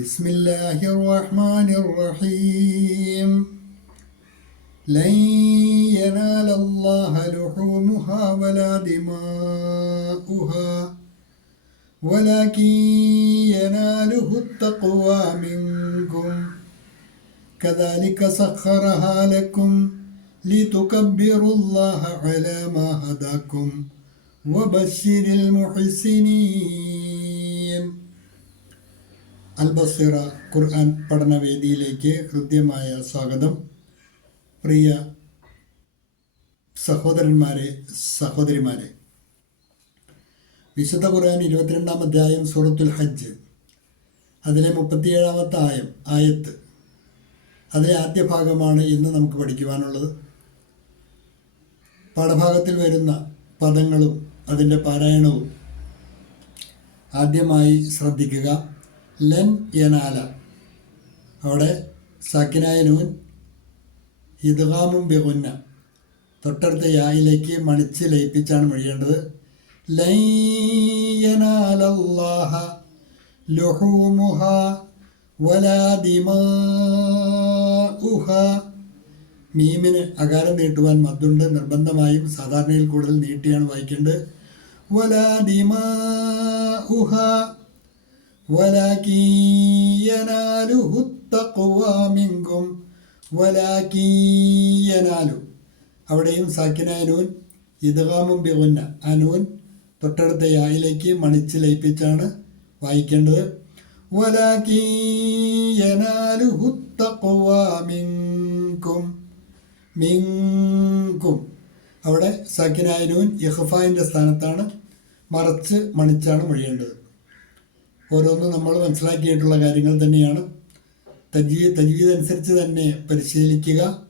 بسم الله الرحمن الرحيم. لن ينال الله لحومها ولا دماؤها ولكن يناله التقوى منكم. كذلك سخرها لكم لتكبروا الله على ما هداكم وبشر المحسنين. അൽബസിറ ഖുർആൻ പഠനവേദിയിലേക്ക് ഹൃദ്യമായ സ്വാഗതം. പ്രിയ സഹോദരന്മാരെ സഹോദരിമാരെ വിശുദ്ധ ഖുർആൻ ഇരുപത്തിരണ്ടാം അധ്യായം സൂറത്തുൽ ഹജ്ജ് അതിലെ മുപ്പത്തിയേഴാമത്തെ ആയം ആയത്ത് അതിലെ ആദ്യ ഭാഗമാണ് ഇന്ന് നമുക്ക് പഠിക്കുവാനുള്ളത്. പാഠഭാഗത്തിൽ വരുന്ന പദങ്ങളും അതിന്റെ പാരായണവും ആദ്യമായി ശ്രദ്ധിക്കുക. ലൻ യനാല. അവിടെ സാക്കിനായ നൂൻ ഇദ്ഗാമും ബിഗുന്ന. തൊട്ടടുത്ത യായിലേക്ക് മണിച്ച് ലയിപ്പിച്ചാണ് മൊഴിയേണ്ടത്. ലൈയനാലാഹ ലുഹൂമുഹ വലാദിമാഹ മീമിന് അകാരം നീട്ടുവാൻ മദ്ദുണ്ട് നിർബന്ധമായും സാധാരണയിൽ കൂടുതൽ നീട്ടിയാണ് വായിക്കേണ്ടത്. വലാ ദിമാഉഹ ولكن يناله التقوى منكم ولكن ينالു അവിടെയും സാക്കിനായ നൂൻ ഇദ്ഗാമും ബിഗുന്ന ആ നൂൻ തൊട്ടടുത്ത യായിലേക്ക് മണിച്ച് ലയിപ്പിച്ചാണ് വായിക്കേണ്ടത് ولكن يناله التقوى منكم മിങ്കും അവിടെ സാക്കിനായ നൂൻ ഇഹ്ഫായിൻ്റെ സ്ഥാനത്താണ് മറച്ച് മണിച്ചാണ് മൊഴിയേണ്ടത് ഓരോന്നും നമ്മൾ മനസ്സിലാക്കിയിട്ടുള്ള കാര്യങ്ങൾ തന്നെയാണ്. തജ്വീ തജ്വീദ് അനുസരിച്ച് തന്നെ പരിശീലിക്കുക.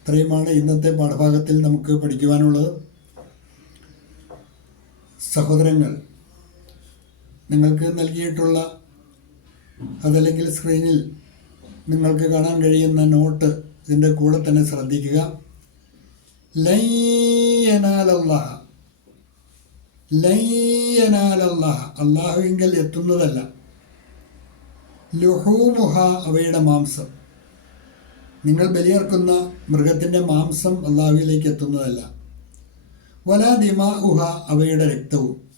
ഇത്രയുമാണ് ഇന്നത്തെ പാഠഭാഗത്തിൽ നമുക്ക് പഠിക്കുവാനുള്ളത്. സഹോദരങ്ങൾ നിങ്ങൾക്ക് നൽകിയിട്ടുള്ള അതല്ലെങ്കിൽ സ്ക്രീനിൽ നിങ്ങൾക്ക് കാണാൻ കഴിയുന്ന നോട്ട് ഇതിന്റെ കൂടെ തന്നെ ശ്രദ്ധിക്കുക. ലൈനാലല്ല അള്ളാഹുവിങ്കൽ എത്തുന്നതല്ല. ലുഹൂമുഹ അവയുടെ മാംസം. നിങ്ങൾ ബലിയർക്കുന്ന മൃഗത്തിന്റെ മാംസം അള്ളാഹുവിലേക്ക് എത്തുന്നതല്ല. വലാ ദിമാ ഉഹ അവയുടെ രക്തവും.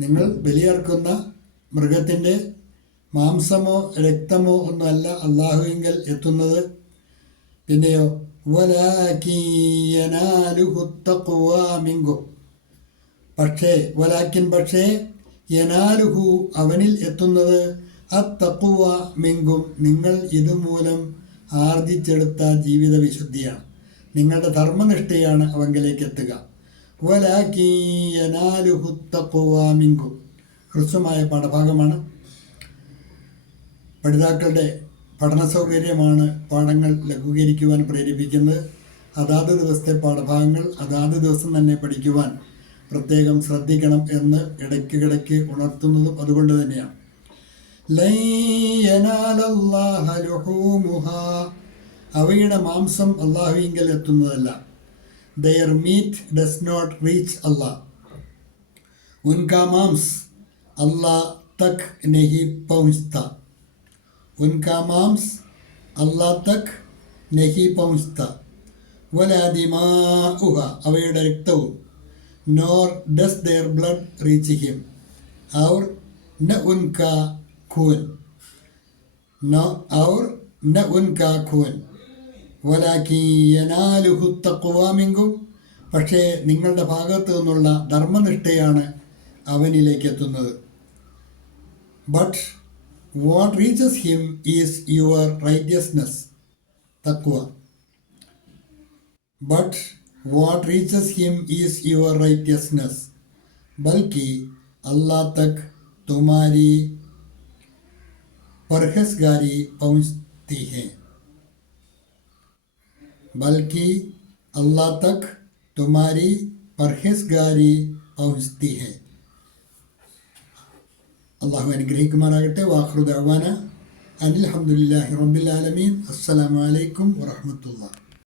നിങ്ങൾ ബലിയർക്കുന്ന മൃഗത്തിന്റെ മാംസമോ രക്തമോ ഒന്നുമല്ല അള്ളാഹുവിങ്കൽ എത്തുന്നത്. പിന്നെയോ വലാക്കിയനാലുഹുത്തോ പക്ഷേ വലാക്കിൻ പക്ഷേ യനാലുഹു അവനിൽ എത്തുന്നത്. അത്തക്കുവ മിങ്കും നിങ്ങൾ ഇതുമൂലം ആർജിച്ചെടുത്ത ജീവിത വിശുദ്ധിയാണ് നിങ്ങളുടെ ധർമ്മനിഷ്ഠയാണ് അവങ്കിലേക്ക് എത്തുക. വലാക്കിയനാലുഹുത്തക്കുവാമിങ്കും ഹ്രസ്വമായ പാഠഭാഗമാണ്. പഠിതാക്കളുടെ പഠന സൗകര്യമാണ് പാഠങ്ങൾ ലഘൂകരിക്കുവാൻ പ്രേരിപ്പിക്കുന്നത്. അതാത് ദിവസത്തെ പാഠഭാഗങ്ങൾ അതാത് ദിവസം തന്നെ പഠിക്കുവാൻ പ്രത്യേകം ശ്രദ്ധിക്കണം എന്ന് ഇടയ്ക്ക് കിടക്ക് ഉണർത്തുന്നതും അതുകൊണ്ട് തന്നെയാണ്. അവയുടെ മാംസം അള്ളാഹുവിങ്കൽ എത്തുന്നതല്ല. Their meat does not reach Allah ഉൻകാ മാംസ് അള്ളാഹ് തക് നഹി പൗഞ്ചത്ത ഉൻകാ മാംസ് അള്ളാഹ് തക് നഹി പൗഞ്ചത്ത വലാദിമാഹ അവയുടെ രക്തവും nor does their blood reach him our ന ഉൻകാ ഖൂൻ ഔർ ന ഉൻകാ ഖൂൻ വലാക്കി പക്ഷേ നിങ്ങളുടെ ഭാഗത്ത് നിന്നുള്ള ധർമ്മനിഷ്ഠയാണ് അവനിലേക്ക് എത്തുന്നത്. But what reaches him is your righteousness തക്കുവ but what reaches him is your righteousness Balki Allah തക് തുമാരി പർഹസ്ഗാരി പൗസ്തിഹേ. बल्कि अल्लाह तक तुम्हारी പർഹേസ്ഗാരി പൗസ്തി ഹെ അള്ളാഹു അനുഗ്രഹിക്കുമാറാകട്ടെ വാഹൃദാന അനിൽ അഹമ്മദില്ലാഹി റബ്ബിൽ ആലമീൻ അസ്സലാമു അലൈക്കും വറഹ്മത്തുള്ളാഹി